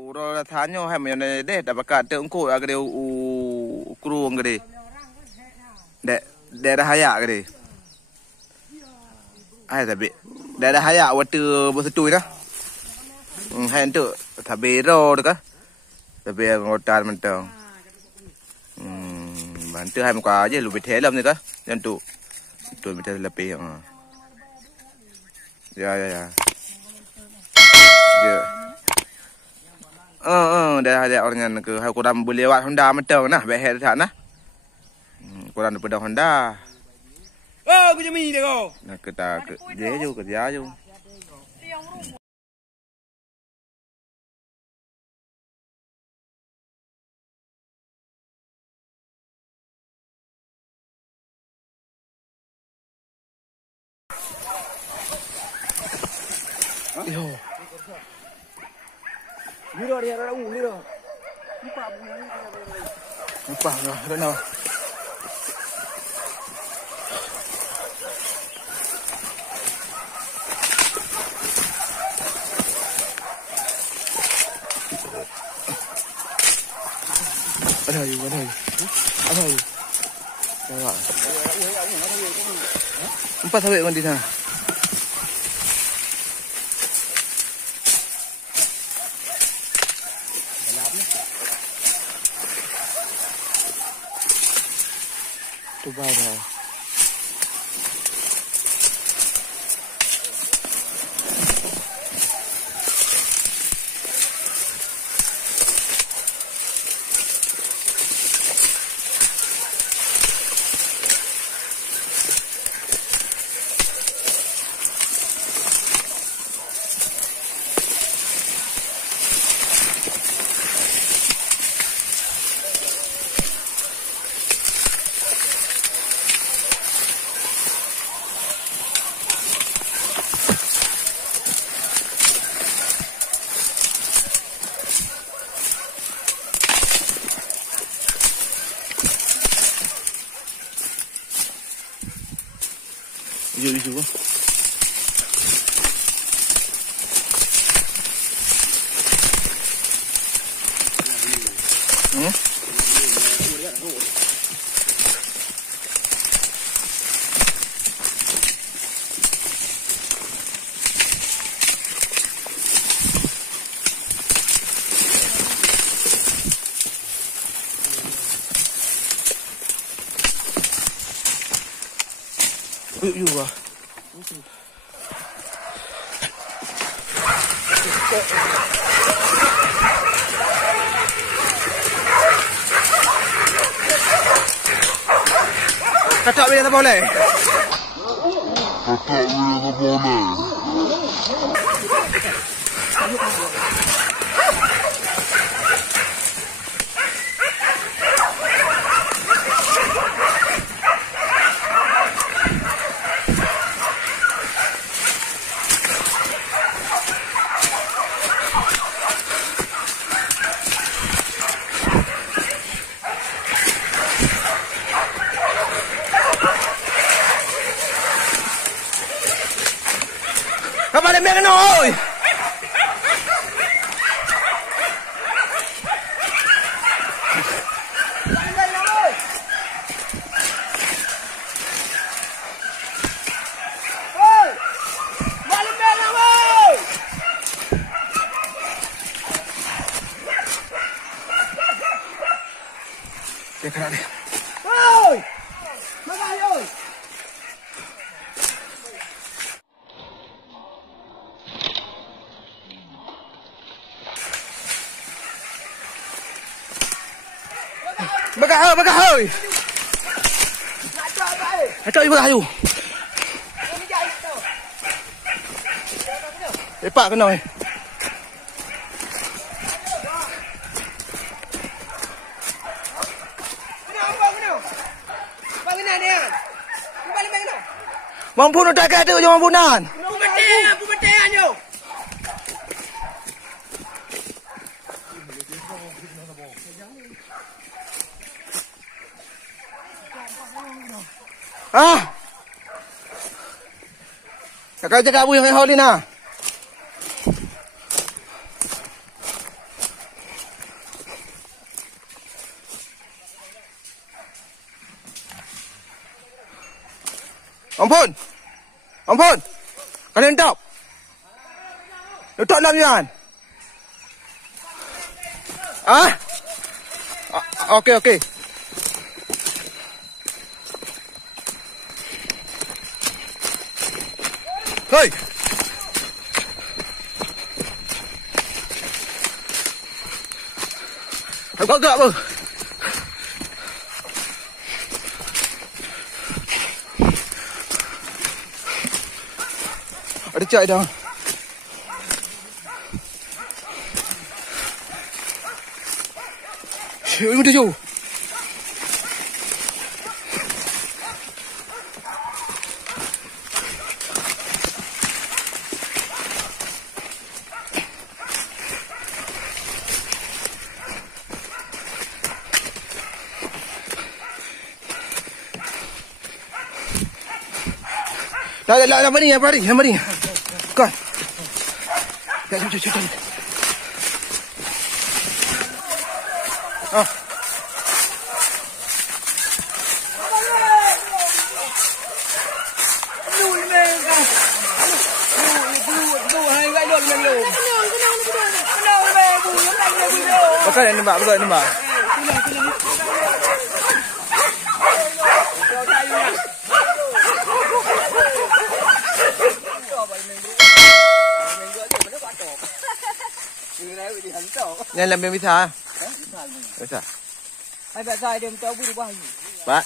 Uro thanyo hai mana deh dapat kata engkau agak dia kurung gede. Daerah Hayak gede. Tapi daerah Hayak waktu bersetu dah. Hai tu tabero tu kah? Tapi ngotan mentang. Bantu hai muka aja lu betelam ni kah? Yang tu. Tu betel lebih. Ya. Dia. Dah ada orang ke kurang boleh lewat Honda mentang nah, behel tak nah. Kurang daripada Honda. Aku jami dia kau. Nak kita dia kerja je. Yo. Lira dia ada lira. Lupa lah, kenapa? Ada you. Tengok. Empat sampai kan di sana. Tu bawah. Jom juga. Juga. Katak bila tak boleh. Kapan dia kena oi? Dia kena dia. Oi! Magai oi! Bakar hơi. Trời bakar you. Để pak cái nồi. Mampu nak tak ada jangan mampunan. Pemetian yo. Kakak cakap apa yang kau ni nak? Ampun. Ampun. Kalian top. Letak dalam jangan. Ah? Okey, okey. Hei. Agak gerak apa? Ada cak dah. Ini dia jauh. Dah mari, mari. Kan. Jom. Ah. Pakai ni mbak. Nhanh làm bên bisa. Bisa. Ai vậy sai đêm cháu vui quá. Pak.